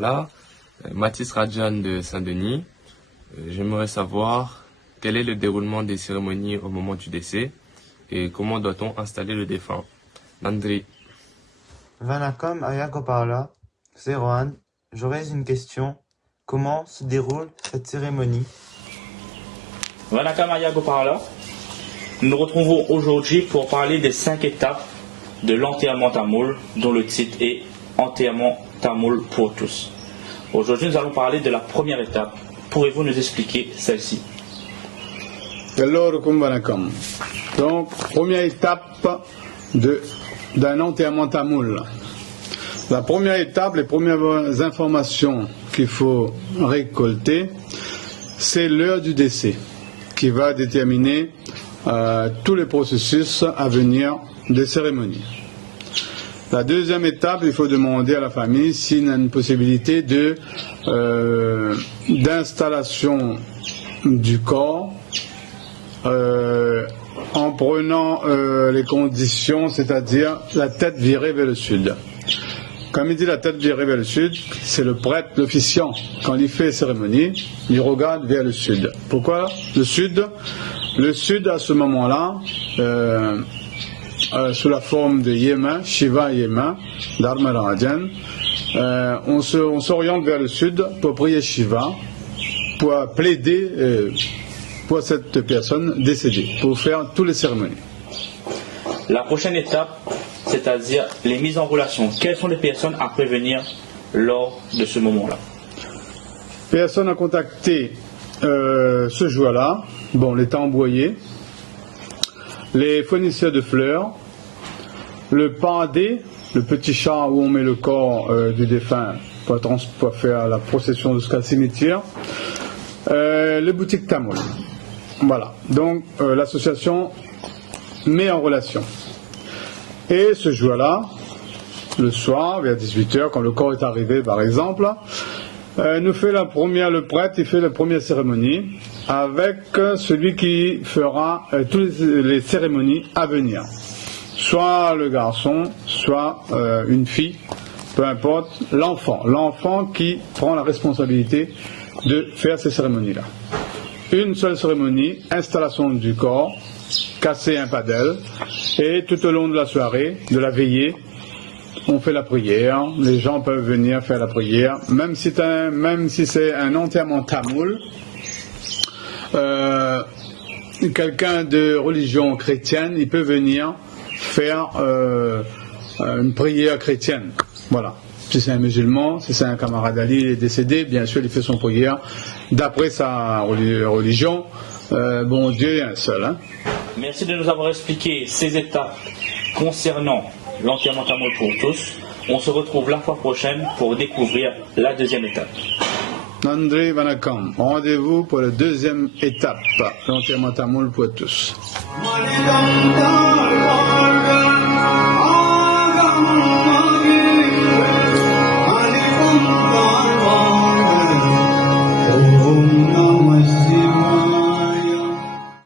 Parla, Mathis Radjan de Saint-Denis. J'aimerais savoir quel est le déroulement des cérémonies au moment du décès et comment doit-on installer le défunt. Nandri. Vanakkam Ayako Parla, c'est Rohan. J'aurais une question. Comment se déroule cette cérémonie? Vanakkam Ayako Parla. Nous nous retrouvons aujourd'hui pour parler des 5 étapes de l'enterrement tamoul, dont le titre est Enterrement tamoul pour tous. Aujourd'hui, nous allons parler de la première étape. Pourriez-vous nous expliquer celle-ci? Alors, Vanakkam. Donc, première étape d'un enterrement tamoul. La première étape, les premières informations qu'il faut récolter, c'est l'heure du décès qui va déterminer tous les processus à venir des cérémonies. La deuxième étape, il faut demander à la famille s'il y a une possibilité d'installation du corps en prenant les conditions, c'est-à-dire la tête virée vers le sud. Comme il dit la tête virée vers le sud, c'est le prêtre, l'officiant, quand il fait cérémonie, il regarde vers le sud. Pourquoi le sud? Le sud, à ce moment-là, sous la forme de Yema, Shiva Yema, Dharma Rajan, on s'oriente vers le sud pour prier Shiva, pour plaider pour cette personne décédée, pour faire toutes les cérémonies. La prochaine étape, c'est-à-dire les mises en relation. Quelles sont les personnes à prévenir lors de ce moment-là? Personne à contacter ce jour-là, bon, les tambouriers, les fournisseurs de fleurs, le padé, le petit char où on met le corps du défunt pour faire la procession jusqu'à le cimetière, les boutiques tamoul. Voilà, donc l'association met en relation. Et ce jour-là, le soir, vers 18h, quand le corps est arrivé par exemple, le prêtre il fait la première cérémonie avec celui qui fera toutes les cérémonies à venir. Soit le garçon, soit une fille, peu importe, l'enfant qui prend la responsabilité de faire ces cérémonies-là. Une seule cérémonie, installation du corps, casser un padel, et tout au long de la soirée, de la veillée, on fait la prière, les gens peuvent venir faire la prière, même si c'est un enterrement tamoul, quelqu'un de religion chrétienne, il peut venir faire une prière chrétienne, voilà. Si c'est un musulman, si c'est un camarade Ali, il est décédé, bien sûr il fait son prière d'après sa religion. Bon, Dieu est un seul. Hein. Merci de nous avoir expliqué ces étapes concernant l'enterrement tamoul pour tous. On se retrouve la fois prochaine pour découvrir la deuxième étape. Nandri Vanakkam, rendez-vous pour la deuxième étape, l'enterrement tamoul pour tous.